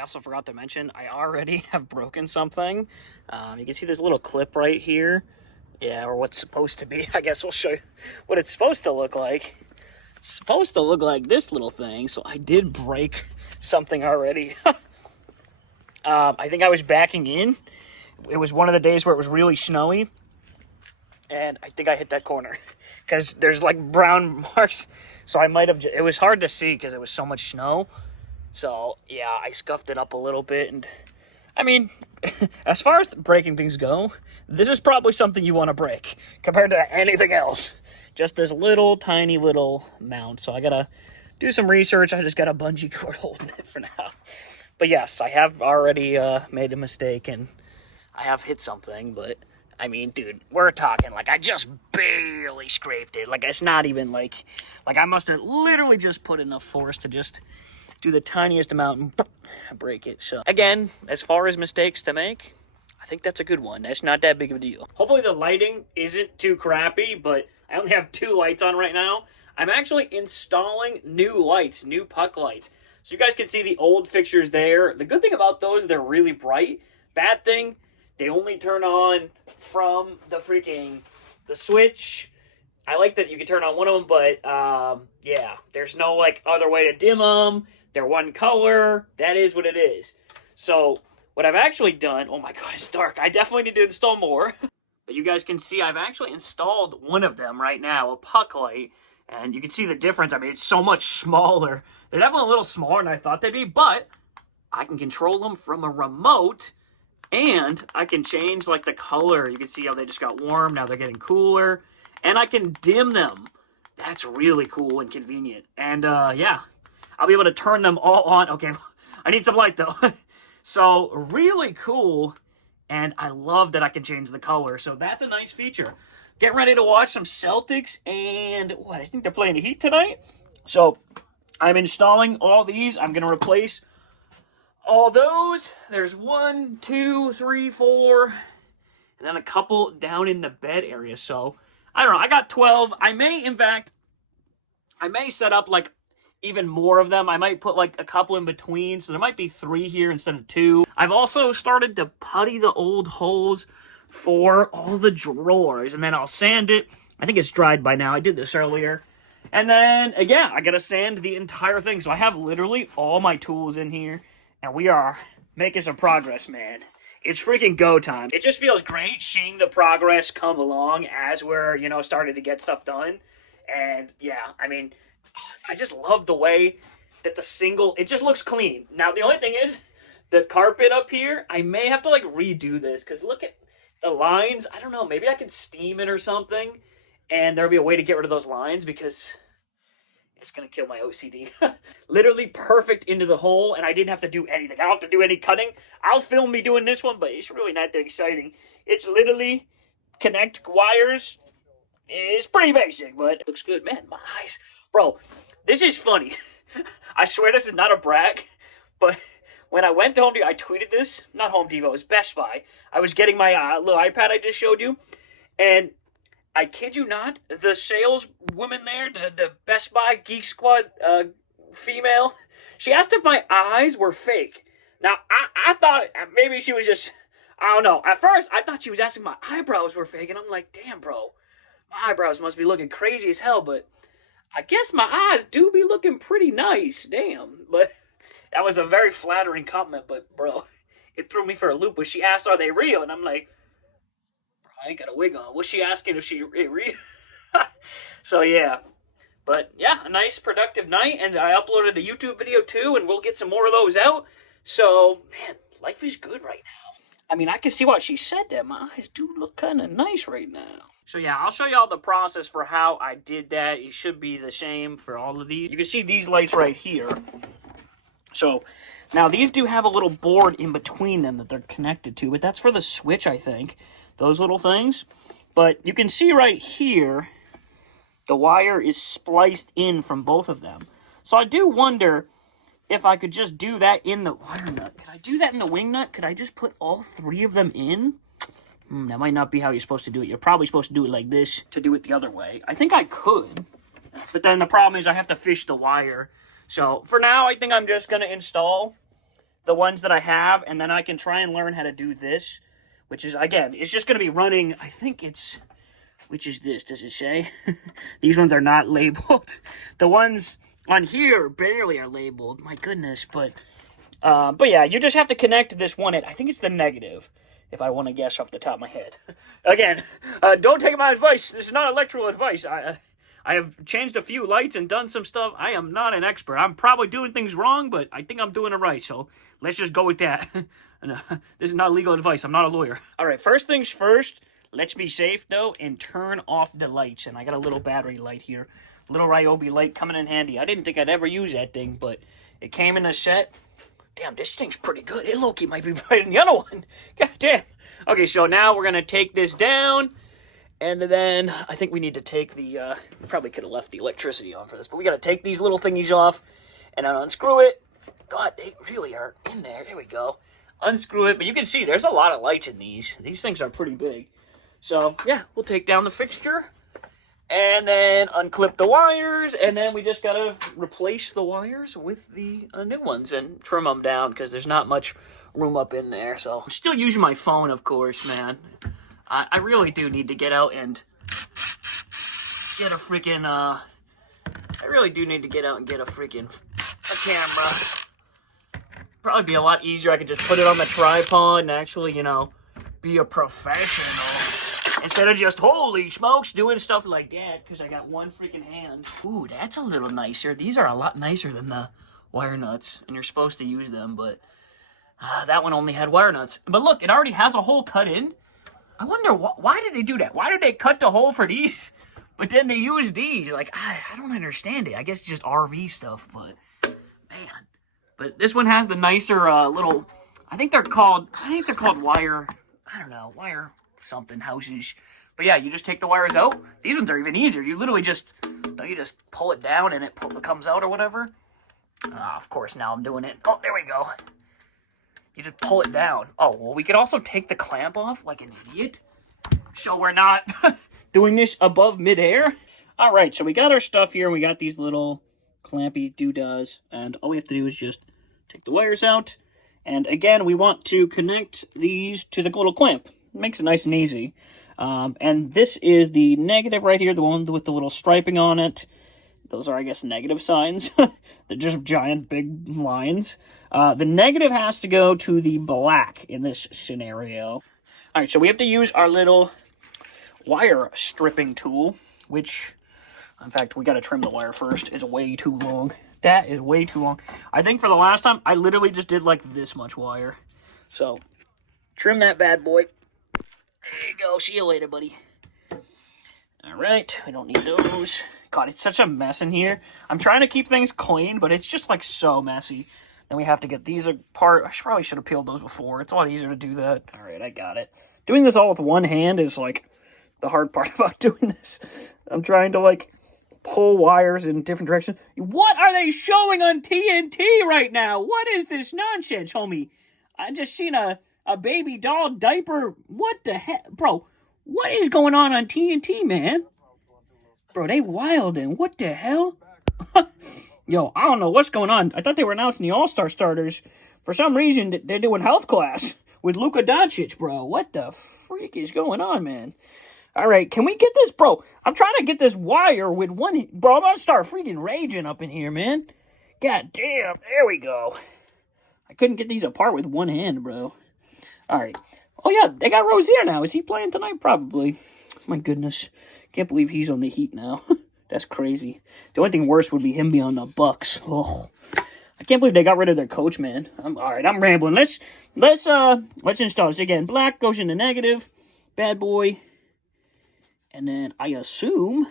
I also forgot to mention, I already have broken something. You can see this little clip right here. Yeah, or what's supposed to be. I guess we'll show you what it's supposed to look like. It's supposed to look like this little thing, so I did break something already. I think I was backing in. It was one of the days where it was really snowy, and I think I hit that corner because there's like brown marks, so I might have it was hard to see because it was so much snow. So yeah, I scuffed it up a little bit, and I mean, as far as breaking things go, this is probably something you want to break compared to anything else. Just this little tiny little mount. So I gotta do some research. I just got a bungee cord holding it for now. But yes, I have already made a mistake and I have hit something. But I mean, dude, we're talking like I just barely scraped it. Like it's not even like I must have literally just put enough force to just do the tiniest amount and break it. So again, as far as mistakes to make, I think that's a good one. That's not that big of a deal. Hopefully the lighting isn't too crappy, but I only have 2 lights on right now. I'm actually installing new lights, new puck lights. So you guys can see the old fixtures there. The good thing about those, they're really bright. Bad thing, they only turn on from the switch. I like that you can turn on one of them, but yeah, there's no like other way to dim them. They're one color. That is what it is. So what I've actually done, oh my god, it's dark. I definitely need to install more. But you guys can see I've actually installed one of them right now, a puck light. And you can see the difference. I mean, it's so much smaller. They're definitely a little smaller than I thought they'd be, but I can control them from a remote. And I can change like the color. You can see how they just got warm. Now they're getting cooler. And I can dim them. That's really cool and convenient. And yeah, I'll be able to turn them all on. Okay, I need some light though. So really cool. And I love that I can change the color. So that's a nice feature. Getting ready to watch some Celtics. And what? I think they're playing the Heat tonight. So I'm installing all these. I'm going to replace all those. There's 1, 2, 3, 4. And then a couple down in the bed area. So I don't know. I got 12. I may, in fact, set up like even more of them. I might put like a couple in between. So there might be 3 here instead of 2. I've also started to putty the old holes for all the drawers. And then I'll sand it. I think it's dried by now. I did this earlier. And then, yeah, I got to sand the entire thing. So I have literally all my tools in here. And we are making some progress, man. It's freaking go time. It just feels great seeing the progress come along as we're, starting to get stuff done. And yeah, I mean, I just love the way that it just looks clean. Now, the only thing is, the carpet up here, I may have to like redo this because look at the lines. I don't know, maybe I can steam it or something. And there'll be a way to get rid of those lines because it's going to kill my OCD. Literally perfect into the hole, and I didn't have to do anything. I don't have to do any cutting. I'll film me doing this one, but it's really not that exciting. It's literally connect wires. It's pretty basic, but it looks good. Man, my eyes. Bro, this is funny. I swear this is not a brag, but when I went to Home Depot, I tweeted this. Not Home Depot, it was Best Buy. I was getting my little iPad I just showed you, and I kid you not, the saleswoman there, the Best Buy Geek Squad female, she asked if my eyes were fake. Now, I thought maybe she was just, I don't know. At first, I thought she was asking my eyebrows were fake, and I'm like, damn, bro, my eyebrows must be looking crazy as hell, but I guess my eyes do be looking pretty nice, damn. But that was a very flattering comment, but, bro, it threw me for a loop when she asked, are they real? And I'm like, I ain't got a wig on. Was she asking if she real? So, yeah. But, yeah, a nice productive night. And I uploaded a YouTube video, too, and we'll get some more of those out. So, man, life is good right now. I mean, I can see why she said that. My eyes do look kind of nice right now. So, yeah, I'll show you all the process for how I did that. It should be the same for all of these. You can see these lights right here. So, now these do have a little board in between them that they're connected to. But that's for the switch, I think. Those little things. But you can see right here, the wire is spliced in from both of them. So I do wonder if I could just do that in the wire nut. Could I do that in the wing nut? Could I just put all 3 of them in? That might not be how you're supposed to do it. You're probably supposed to do it like this to do it the other way. I think I could. But then the problem is I have to fish the wire. So for now, I think I'm just going to install the ones that I have, and then I can try and learn how to do this, which is, again, it's just going to be running, I think it's, which is this, does it say? These ones are not labeled. The ones on here barely are labeled, my goodness, but yeah, you just have to connect this one in. I think it's the negative, if I want to guess off the top of my head. Again, don't take my advice. This is not electrical advice. I have changed a few lights and done some stuff. I am not an expert. I'm probably doing things wrong, but I think I'm doing it right, so let's just go with that. This is not legal advice. I'm not a lawyer. All right, first things first, let's be safe, though, and turn off the lights. And I got a little battery light here. Little Ryobi light coming in handy. I didn't think I'd ever use that thing, but it came in a set. Damn, this thing's pretty good. It low-key might be better than the other one. God damn. Okay, so now we're going to take this down. And then I think we need to take the, we probably could have left the electricity on for this, but we got to take these little thingies off and then unscrew it. God, they really are in there. There we go. Unscrew it, but you can see there's a lot of lights in these. These things are pretty big. So, yeah, we'll take down the fixture and then unclip the wires, and then we just got to replace the wires with the new ones and trim them down because there's not much room up in there. So, I'm still using my phone, of course, man. I really do need to get out and get a freaking, I really do need to get out and get a freaking camera. Probably be a lot easier. I could just put it on the tripod and actually, you know, be a professional. Instead of just, holy smokes, doing stuff like that because I got one freaking hand. Ooh, that's a little nicer. These are a lot nicer than the wire nuts, and you're supposed to use them, but that one only had wire nuts. But look, it already has a hole cut in. I wonder, why did they do that? Why did they cut the hole for these, but then they use these? Like, I don't understand it. I guess it's just RV stuff, but, man. But this one has the nicer little, I think they're called wire, I don't know, wire something houses. But yeah, you just take the wires out. These ones are even easier. You literally just, you just pull it down and it comes out or whatever. Of course, now I'm doing it. Oh, there we go. You just pull it down. Oh, well, we could also take the clamp off like an idiot. So we're not doing this above midair. All right, so we got our stuff here. We got these little clampy doodads. And all we have to do is just take the wires out. And again, we want to connect these to the little clamp. It makes it nice and easy. And this is the negative right here, the one with the little striping on it. Those are, I guess, negative signs. They're just giant, big lines. The negative has to go to the black in this scenario. All right, so we have to use our little wire stripping tool, which, in fact, we got to trim the wire first. It's way too long. That is way too long. I think for the last time, I literally just did like this much wire. So, trim that bad boy. There you go. See you later, buddy. All right, we don't need those. God, it's such a mess in here. I'm trying to keep things clean, but it's just like so messy. Then we have to get these apart. I probably should have peeled those before. It's a lot easier to do that. All right, I got it. Doing this all with one hand is like the hard part about doing this. I'm trying to like pull wires in different directions. What are they showing on TNT right now? What is this nonsense, homie? I just seen a baby doll diaper. What the heck? Bro, what is going on TNT, man? Bro, they wildin'. What the hell? Yo, I don't know what's going on. I thought they were announcing the All-Star starters. For some reason, they're doing health class with Luka Doncic, bro. What the freak is going on, man? All right, can we get this? Bro, I'm trying to get this wire with one... Bro, I'm going to start freaking raging up in here, man. God damn. There we go. I couldn't get these apart with one hand, bro. All right. Oh, yeah, they got Rozier now. Is he playing tonight? Probably. My goodness. Can't believe he's on the Heat now. That's crazy. The only thing worse would be him being on the Bucks. Oh, I can't believe they got rid of their coach, man. All right, I'm rambling. Let's install this again. Black goes into negative. Bad boy. And then I assume...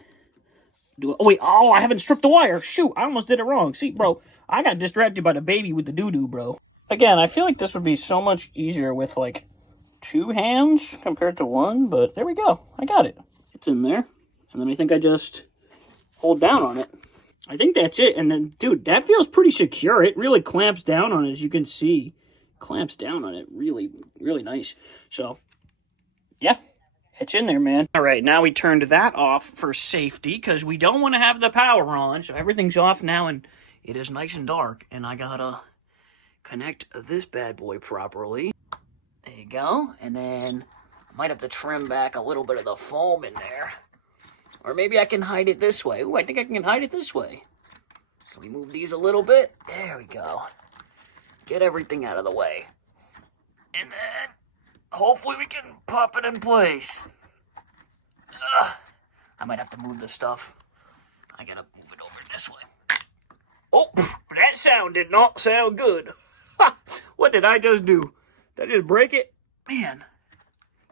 I haven't stripped the wire. Shoot, I almost did it wrong. See, bro, I got distracted by the baby with the doo-doo, bro. Again, I feel like this would be so much easier with, like, 2 hands compared to 1, but there we go. I got it. It's in there. And then I think I just hold down on it. I think that's it. And then, dude, that feels pretty secure. It really clamps down on it, as you can see. Clamps down on it really, really nice. So, yeah, it's in there, man. All right, now we turned that off for safety because we don't want to have the power on. So everything's off now, and it is nice and dark. And I gotta connect this bad boy properly. There you go. And then I might have to trim back a little bit of the foam in there. Or maybe I can hide it this way. Ooh, I think I can hide it this way. Can we move these a little bit? There we go. Get everything out of the way. And then hopefully we can pop it in place. I might have to move this stuff. I gotta move it over this way. Oh, that sound did not sound good. What did I just do? Did I just break it? Man,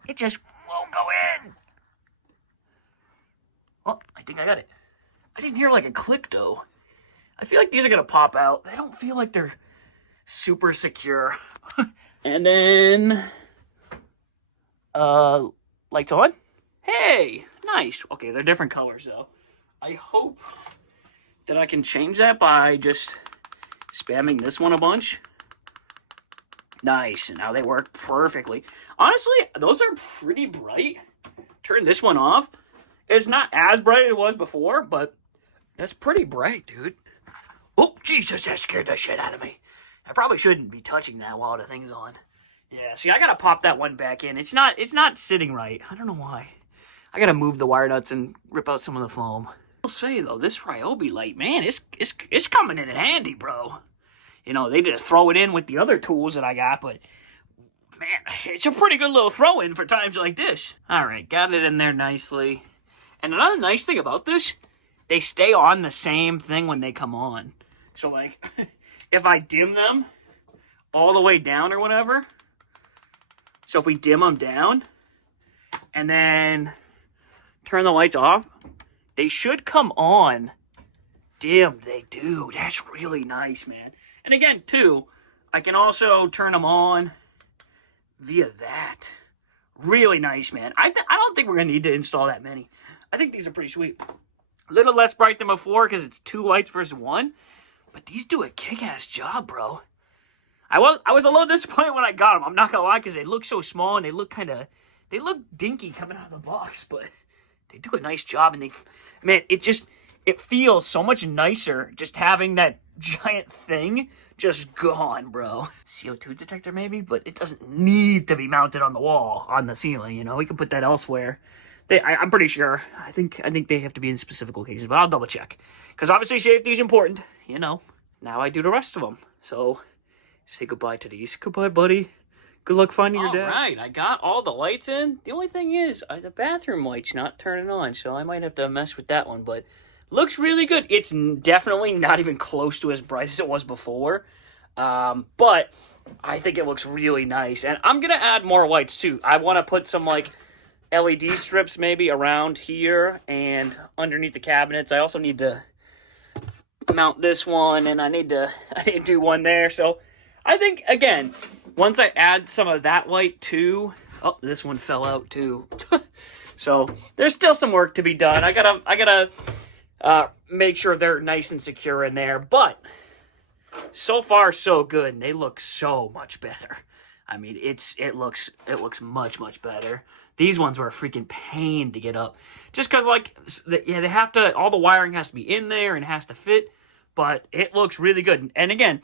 it just won't go in. Oh, I think I got it. I didn't hear like a click though. I feel like these are gonna pop out. They don't feel like they're super secure. And then, lights on. Hey, nice. Okay, they're different colors though. I hope that I can change that by just spamming this one a bunch. Nice, and now they work perfectly. Honestly, those are pretty bright. Turn this one off. It's not as bright as it was before, but that's pretty bright, dude. Oh, Jesus, that scared the shit out of me. I probably shouldn't be touching that while the thing's on. Yeah, see, I gotta pop that one back in. It's not sitting right. I don't know why. I gotta move the wire nuts and rip out some of the foam. I'll say, though, this Ryobi light, man, it's coming in handy, bro. You know, they just throw it in with the other tools that I got, but, man, it's a pretty good little throw-in for times like this. All right, got it in there nicely. And another nice thing about this, they stay on the same thing when they come on. So, like, if I dim them all the way down or whatever, so if we dim them down and then turn the lights off, they should come on dim. They do. That's really nice, man. And again, too, I can also turn them on via that. Really nice, man. I don't think we're going to need to install that many. I think these are pretty sweet. A little less bright than before because it's 2 lights versus 1. But these do a kick-ass job, bro. I was a little disappointed when I got them. I'm not going to lie because they look so small and they look dinky coming out of the box. But they do a nice job. And man, it feels so much nicer just having that giant thing just gone, bro. CO2 detector maybe, but it doesn't need to be mounted on the wall, on the ceiling, you know? We can put that elsewhere. I'm pretty sure. I think they have to be in specific locations, but I'll double check. Because obviously safety is important, you know. Now I do the rest of them. So, say goodbye to these. Goodbye, buddy. Good luck finding your dad. All right, I got all the lights in. The only thing is, the bathroom light's not turning on, so I might have to mess with that one, but looks really good. It's definitely not even close to as bright as it was before, but I think it looks really nice. And I'm going to add more lights, too. I want to put some, like, LED strips maybe around here and underneath the cabinets. I also need to mount this one, and I need to do one there. So I think, again, once I add some of that light too... Oh, this one fell out too. So there's still some work to be done. I gotta make sure they're nice and secure in there. But so far, so good. And they look so much better. I mean, it looks much better. These ones were a freaking pain to get up. Just because, like, they have to, all the wiring has to be in there and has to fit. But it looks really good. And again,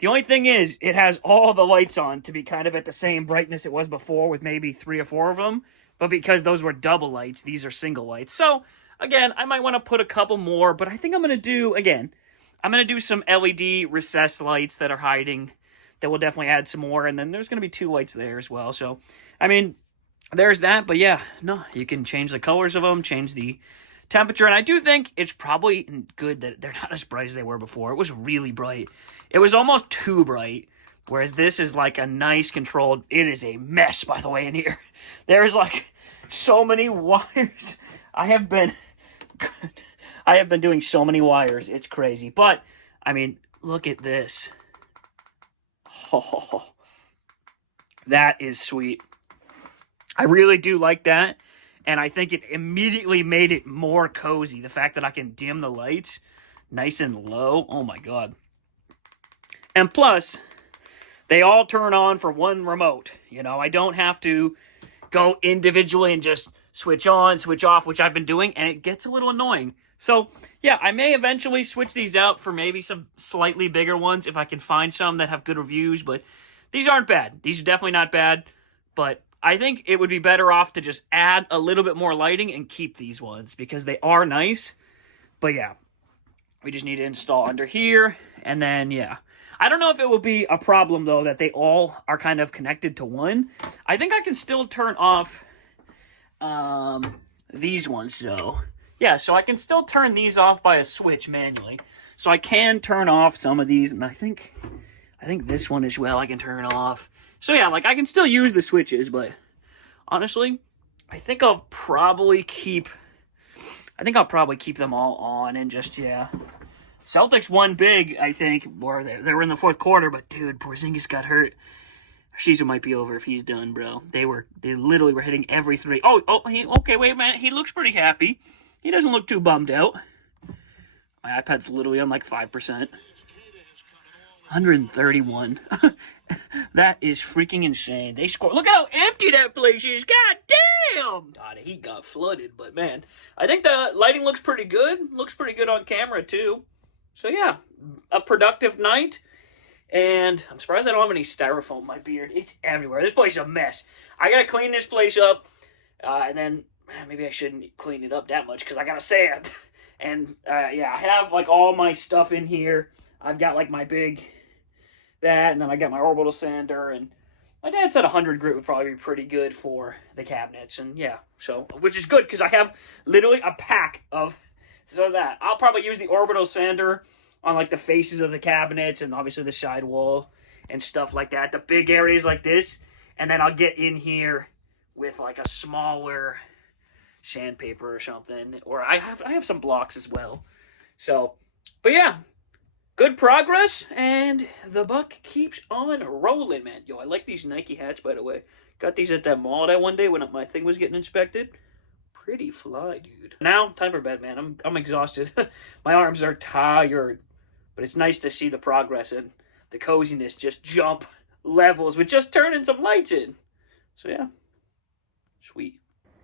the only thing is, it has all the lights on to be kind of at the same brightness it was before with maybe 3 or 4 of them. But because those were double lights, these are single lights. So, again, I might want to put a couple more. But I think I'm going to do some LED recessed lights that are hiding. That will definitely add some more. And then there's going to be 2 lights there as well. So, I mean, there's that. But yeah, no, you can change the colors of them, change the temperature. And I do think it's probably good that they're not as bright as they were before. It was really bright. It was almost too bright. Whereas this is like a nice controlled... It is a mess, by the way, in here. There's like so many wires. I have been doing so many wires. It's crazy. But, I mean, look at this. Oh, that is sweet. I really do like that. And I think it immediately made it more cozy. The fact that I can dim the lights nice and low. Oh, my God. And plus, they all turn on for one remote. You know, I don't have to go individually and just switch on, switch off, which I've been doing. And it gets a little annoying So, yeah, I may eventually switch these out for maybe some slightly bigger ones if I can find some that have good reviews, but these aren't bad. These are definitely not bad, but I think it would be better off to just add a little bit more lighting and keep these ones because they are nice. But yeah, we just need to install under here, and then, yeah. I don't know if it will be a problem, though, that they all are kind of connected to one. I think I can still turn off these ones, though. Yeah, so I can still turn these off by a switch manually. So I can turn off some of these, and I think this one as well I can turn off. So yeah, like I can still use the switches, but honestly, I think I'll probably keep them all on and just, yeah. Celtics won big, I think, or they were in the fourth quarter, but dude, Porzingis got hurt. Season might be over if he's done, bro. They literally were hitting every three. Okay, wait a minute. He looks pretty happy. He doesn't look too bummed out. My iPad's literally on like 5%. 131. That is freaking insane. They scored. Look how empty that place is. God damn. God, he got flooded, but man, I think the lighting looks pretty good. Looks pretty good on camera too. So yeah, a productive night. And I'm surprised I don't have any styrofoam in my beard. It's everywhere. This place is a mess. I gotta clean this place up, and then maybe I shouldn't clean it up that much because I gotta sand. And yeah, I have like all my stuff in here. I've got like my and then I got my orbital sander, and my dad said 100 grit would probably be pretty good for the cabinets, and yeah, so, which is good because I have literally a pack of, so that I'll probably use the orbital sander on like the faces of the cabinets and obviously the side wall and stuff like that, the big areas like this, and then I'll get in here with like a smaller sandpaper or something, or I have some blocks as well. So, but yeah, good progress, and the buck keeps on rolling, man. Yo, I like these Nike hats, by the way. Got these at that mall that one day when my thing was getting inspected. Pretty fly, dude. Now, time for bed, man. I'm exhausted. My arms are tired, but it's nice to see the progress and the coziness just jump levels with just turning some lights in. So yeah, sweet.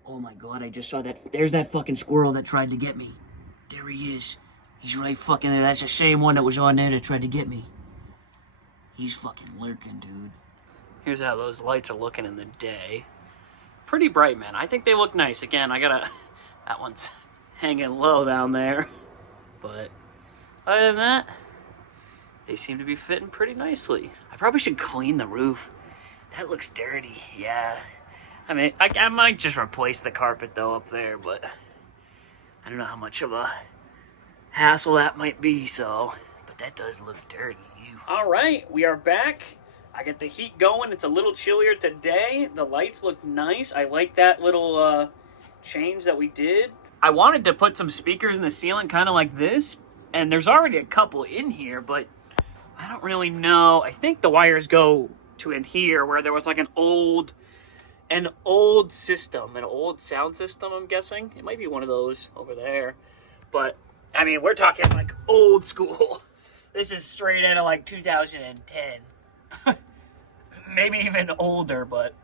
Oh my god, I just saw that. There's that fucking squirrel that tried to get me. There he is. He's right fucking there. That's the same one that was on there that tried to get me. He's fucking lurking, dude. Here's how those lights are looking in the day. Pretty bright, man. I think they look nice. Again, that one's hanging low down there. But other than that, they seem to be fitting pretty nicely. I probably should clean the roof. That looks dirty, yeah. I mean, I might just replace the carpet, though, up there, but I don't know how much of a hassle that might be, so, but that does look dirty. All right, we are back. I got the heat going. It's a little chillier today. The lights look nice. I like that little change that we did. I wanted to put some speakers in the ceiling kind of like this, and there's already a couple in here, but I don't really know. I think the wires go to in here where there was like an old system, an old sound system, I'm guessing. It might be one of those over there, but I mean, we're talking like old school. This is straight out of like 2010. Maybe even older, but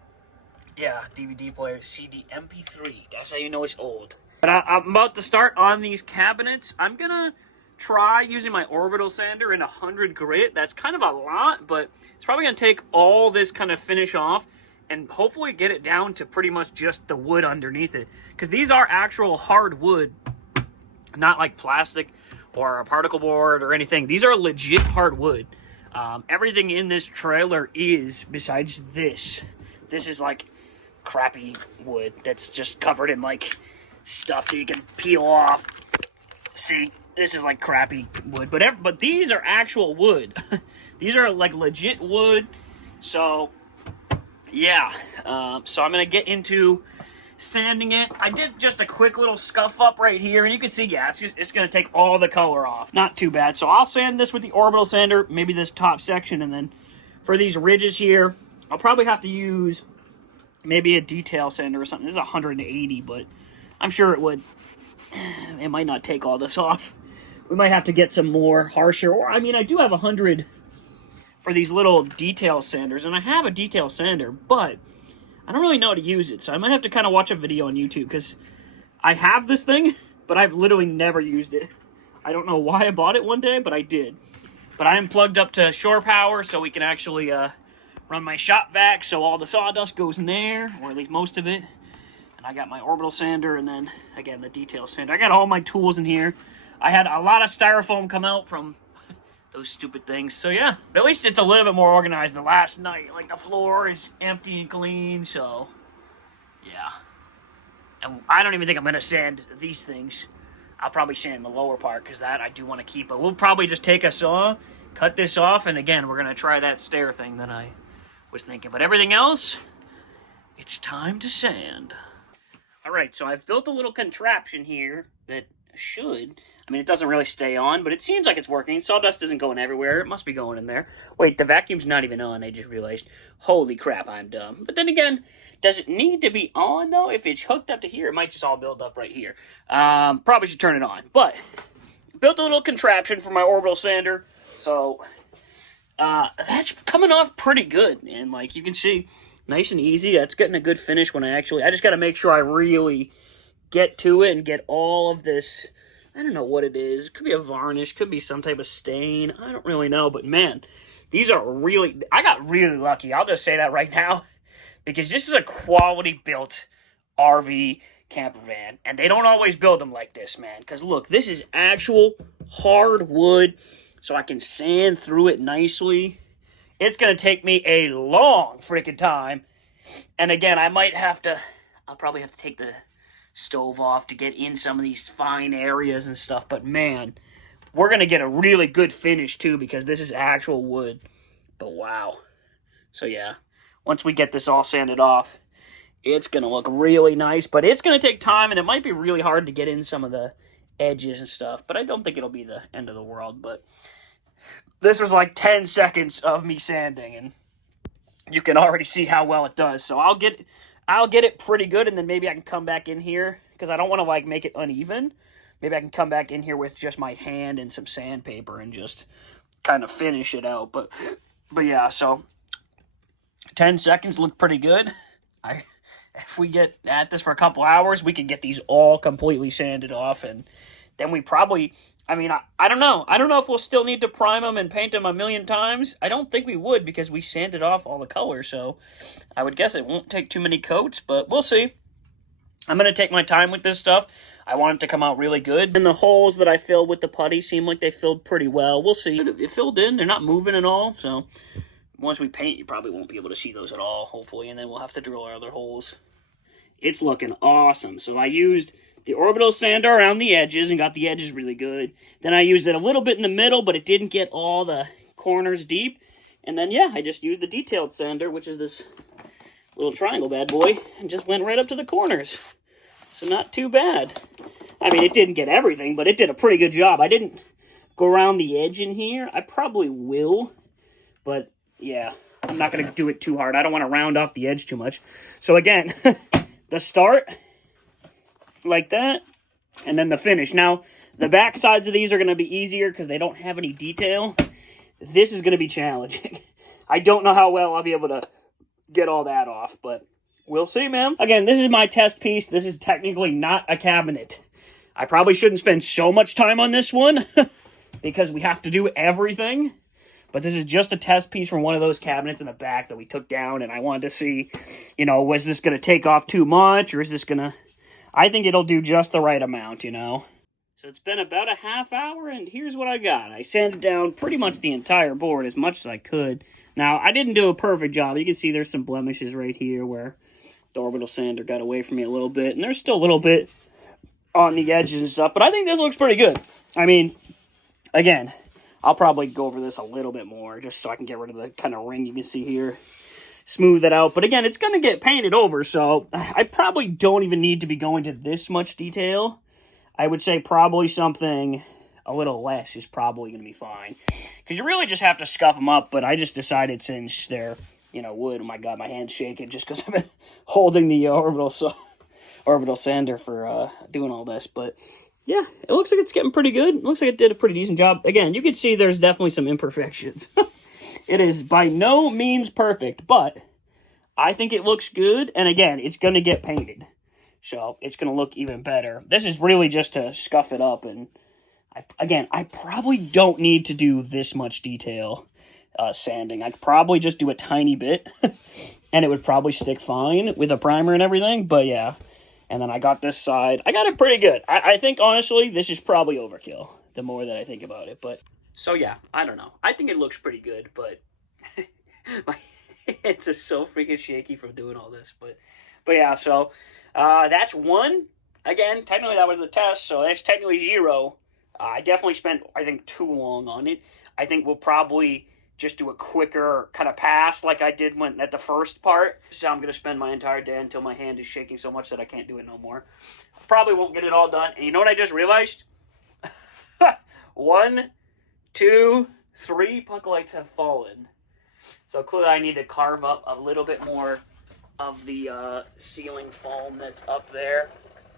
yeah, DVD player, CD, MP3. That's how you know it's old. But I'm about to start on these cabinets. I'm going to try using my orbital sander in 100 grit. That's kind of a lot, but it's probably going to take all this kind of finish off and hopefully get it down to pretty much just the wood underneath it. Because these are actual hard wood, not like plastic or a particle board or anything. These are legit hardwood. Everything in this trailer is, besides this. This is like crappy wood that's just covered in like stuff that you can peel off. See, this is like crappy wood, but these are actual wood. These are like legit wood. So yeah, so I'm gonna get into sanding it. I did just a quick little scuff up right here, and you can see, yeah, it's going to take all the color off. Not too bad. So I'll sand this with the orbital sander, maybe this top section, and then for these ridges here, I'll probably have to use maybe a detail sander or something. This is 180, but I'm sure it might not take all this off. We might have to get some more harsher, or I mean, I do have 100 for these little detail sanders, and I have a detail sander, but I don't really know how to use it, so I might have to kind of watch a video on YouTube, because I have this thing, but I've literally never used it. I don't know why I bought it one day, but I did. But I am plugged up to shore power, so we can actually run my shop vac, so all the sawdust goes in there, or at least most of it. And I got my orbital sander, and then, again, the detail sander. I got all my tools in here. I had a lot of styrofoam come out from those stupid things. So, yeah. But at least it's a little bit more organized than last night. Like, the floor is empty and clean, so, yeah. And I don't even think I'm going to sand these things. I'll probably sand the lower part, because that I do want to keep. But we'll probably just take a saw, cut this off, and again, we're going to try that stair thing that I was thinking. But everything else, it's time to sand. Alright, so I've built a little contraption here that should, I mean, it doesn't really stay on, but it seems like it's working. Sawdust isn't going everywhere. It must be going in there. Wait, the vacuum's not even on, I just realized. Holy crap, I'm dumb. But then again, does it need to be on, though? If it's hooked up to here, it might just all build up right here. Probably should turn it on. But, built a little contraption for my orbital sander. So, that's coming off pretty good. And, like, you can see, nice and easy. That's getting a good finish when I just got to make sure I really get to it and get all of this. I don't know what it is. It could be a varnish. Could be some type of stain. I don't really know. But, man, these are really, I got really lucky. I'll just say that right now. Because this is a quality-built RV camper van. And they don't always build them like this, man. Because, look, this is actual hard wood. So I can sand through it nicely. It's going to take me a long freaking time. And, again, I'll probably have to take the stove off to get in some of these fine areas and stuff. But, man, we're going to get a really good finish, too. Because this is actual wood. But, wow. So, yeah. Once we get this all sanded off, it's going to look really nice. But it's going to take time, and it might be really hard to get in some of the edges and stuff. But I don't think it'll be the end of the world. But this was like 10 seconds of me sanding, and you can already see how well it does. So I'll get it pretty good, and then maybe I can come back in here, because I don't want to, like, make it uneven. Maybe I can come back in here with just my hand and some sandpaper and just kind of finish it out. But yeah, so 10 seconds look pretty good. If we get at this for a couple hours, we can get these all completely sanded off, and then we probably, I mean, I don't know. I don't know if we'll still need to prime them and paint them a million times. I don't think we would, because we sanded off all the colors, so I would guess it won't take too many coats, but we'll see. I'm going to take my time with this stuff. I want it to come out really good. And the holes that I filled with the putty seem like they filled pretty well. We'll see. It filled in. They're not moving at all, so once we paint, you probably won't be able to see those at all, hopefully, and then we'll have to drill our other holes. It's looking awesome. So I used the orbital sander around the edges and got the edges really good. Then I used it a little bit in the middle, but it didn't get all the corners deep. And then, yeah, I just used the detailed sander, which is this little triangle bad boy, and just went right up to the corners. So not too bad. I mean, it didn't get everything, but it did a pretty good job. I didn't go around the edge in here. I probably will, but yeah, I'm not going to do it too hard. I don't want to round off the edge too much. So again, the start, like that, and then the finish. Now, the back sides of these are going to be easier because they don't have any detail. This is going to be challenging. I don't know how well I'll be able to get all that off, but we'll see, man. Again, this is my test piece. This is technically not a cabinet. I probably shouldn't spend so much time on this one because we have to do everything. But this is just a test piece from one of those cabinets in the back that we took down, and I wanted to see, you know, was this going to take off too much, or is this going to, I think it'll do just the right amount, you know. So it's been about a half hour, and here's what I got. I sanded down pretty much the entire board as much as I could. Now, I didn't do a perfect job. You can see there's some blemishes right here where the orbital sander got away from me a little bit, and there's still a little bit on the edges and stuff, but I think this looks pretty good. I mean, again, I'll probably go over this a little bit more just so I can get rid of the kind of ring you can see here. Smooth it out. But again, it's going to get painted over, so I probably don't even need to be going to this much detail. I would say probably something a little less is probably going to be fine. Because you really just have to scuff them up, but I just decided since they're, you know, wood, oh my god, my hand's shaking just because I've been holding the orbital sander for doing all this, but yeah, it looks like it's getting pretty good. It looks like it did a pretty decent job. Again, you can see there's definitely some imperfections. It is by no means perfect, but I think it looks good. And again, it's going to get painted. So it's going to look even better. This is really just to scuff it up. And I probably don't need to do this much detail sanding. I could probably just do a tiny bit and it would probably stick fine with a primer and everything. But yeah. And then I got this side. I got it pretty good. I think, honestly, this is probably overkill the more that I think about it. But so, yeah, I don't know. I think it looks pretty good, but my hands are so freaking shaky from doing all this. But yeah, so that's one. Again, technically that was the test, so that's technically 0. I definitely spent, I think, too long on it. I think we'll probably just do a quicker kind of pass like I did at the first part. So I'm going to spend my entire day until my hand is shaking so much that I can't do it no more. Probably won't get it all done. And you know what I just realized? 1, 2, 3 puck lights have fallen. So clearly I need to carve up a little bit more of the ceiling foam that's up there.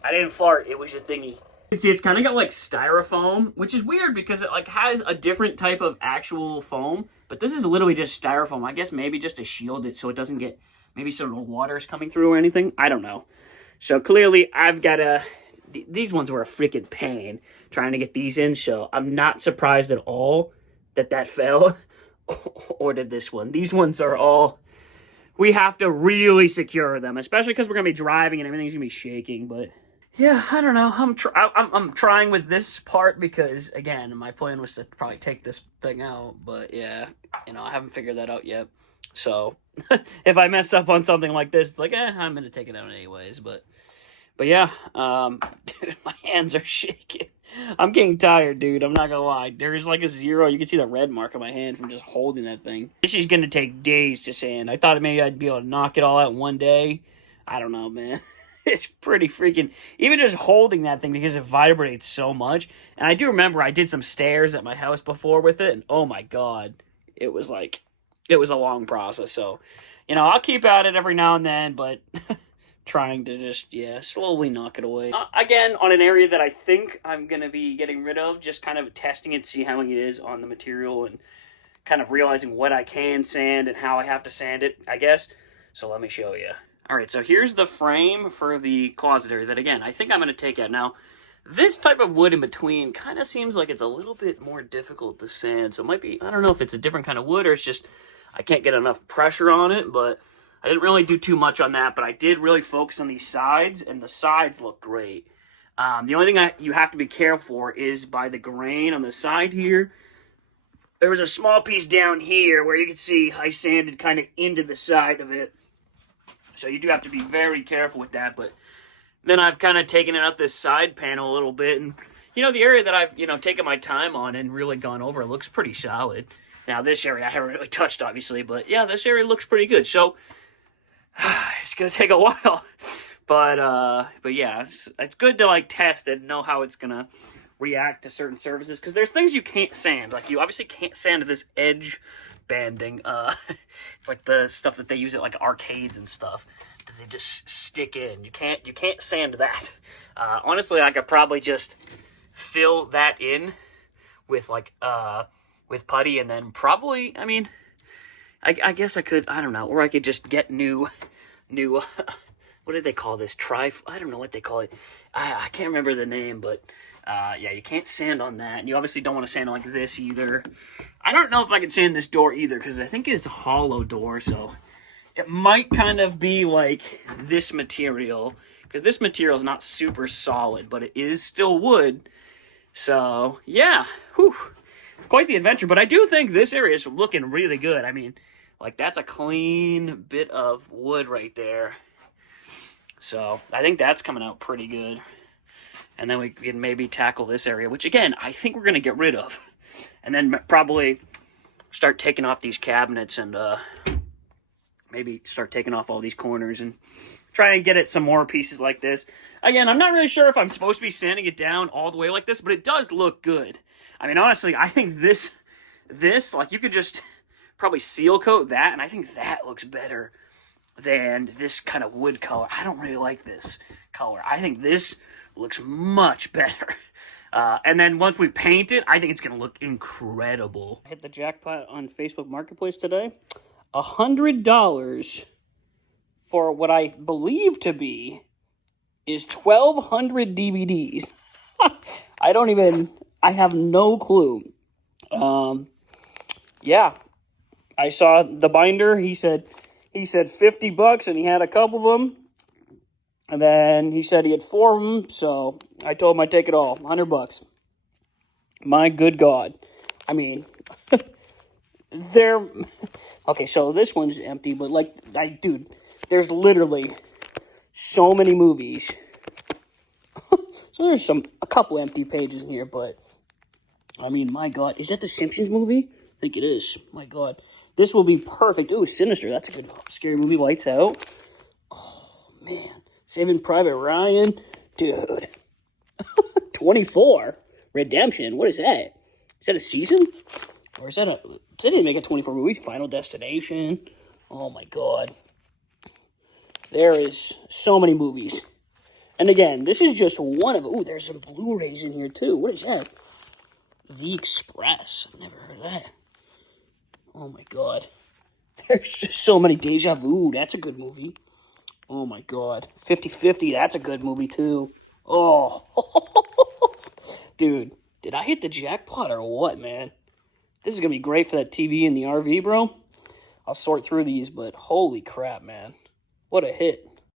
I didn't fart, it was your thingy. You can see it's kind of got like styrofoam, which is weird because it like has a different type of actual foam, but this is literally just styrofoam. I guess maybe just to shield it so it doesn't get, maybe so no water's coming through or anything. I don't know. So clearly I've got these ones were a freaking pain trying to get these in, so I'm not surprised at all that fell. Or did this one. These ones are all, we have to really secure them, especially because we're going to be driving and everything's going to be shaking, but yeah, I don't know. I'm trying with this part because, again, my plan was to probably take this thing out. But, yeah, you know, I haven't figured that out yet. So, if I mess up on something like this, it's like, I'm going to take it out anyways. But yeah, dude, my hands are shaking. I'm getting tired, dude. I'm not going to lie. There's like a 0. You can see the red mark on my hand from just holding that thing. This is going to take days to sand. I thought maybe I'd be able to knock it all out in one day. I don't know, man. It's pretty freaking, even just holding that thing because it vibrates so much. And I do remember I did some stairs at my house before with it, and oh my god, it was a long process. So, you know, I'll keep at it every now and then, but trying to just, slowly knock it away. Again, on an area that I think I'm going to be getting rid of, just kind of testing it, see how it is on the material, and kind of realizing what I can sand and how I have to sand it, I guess. So let me show you. Alright, so here's the frame for the closet area that, again, I think I'm going to take out. Now, this type of wood in between kind of seems like it's a little bit more difficult to sand. So it might be, I don't know if it's a different kind of wood or it's just I can't get enough pressure on it, but I didn't really do too much on that. But I did really focus on these sides, and the sides look great. The only thing you have to be careful for is by the grain on the side here. There was a small piece down here where you can see I sanded kind of into the side of it. So you do have to be very careful with that, but then I've kind of taken it out this side panel a little bit, and, you know, the area that I've, you know, taken my time on and really gone over looks pretty solid. Now, this area I haven't really touched, obviously, but, yeah, this area looks pretty good. So, it's going to take a while, but yeah, it's good to, like, test and know how it's going to react to certain surfaces, because there's things you can't sand. Like, you obviously can't sand this edge banding. It's like the stuff that they use at like arcades and stuff that they just stick in. You can't sand that. Honestly, I could probably just fill that in with like with putty, and then probably, I mean, I guess I could, I don't know, or I could just get new what did they call this? I don't know what they call it. I can't remember the name, but yeah, you can't sand on that. And you obviously don't want to sand like this either. I don't know if I can sand this door either, because I think it's a hollow door, so it might kind of be like this material, because this material is not super solid, but it is still wood. So, yeah, whew, quite the adventure. But I do think this area is looking really good. I mean, like, that's a clean bit of wood right there. So, I think that's coming out pretty good. And then we can maybe tackle this area, which, again, I think we're going to get rid of. And then probably start taking off these cabinets and maybe start taking off all these corners and try and get it some more pieces like this. Again, I'm not really sure if I'm supposed to be sanding it down all the way like this, but it does look good. I mean, honestly, I think this, like, you could just probably seal coat that, and I think that looks better than this kind of wood color. I don't really like this color. I think this looks much better. And then once we paint it, I think it's going to look incredible. I hit the jackpot on Facebook Marketplace today. $100 for what I believe to be is 1,200 DVDs. I have no clue. Yeah, I saw the binder. He said $50, and he had a couple of them. And then he said he had 4 of them, so I told him I'd take it all. $100. My good God. I mean, they're... Okay, so this one's empty, but, like, dude, there's literally so many movies. So there's a couple empty pages in here, but, I mean, my God. Is that the Simpsons movie? I think it is. My God. This will be perfect. Ooh, Sinister. That's a good scary movie. Lights Out. Oh, man. Saving Private Ryan. Dude. 24. Redemption. What is that? Is that a season? Or is that a... Did they make a 24 movie? Final Destination. Oh, my God. There is so many movies. And again, this is just one of... Ooh, there's some Blu-rays in here, too. What is that? The Express. I've never heard of that. Oh, my God. There's just so many. Deja Vu. That's a good movie. Oh, my God. 50-50. That's a good movie, too. Oh. Dude, did I hit the jackpot or what, man? This is going to be great for that TV in the RV, bro. I'll sort through these, but holy crap, man. What a hit.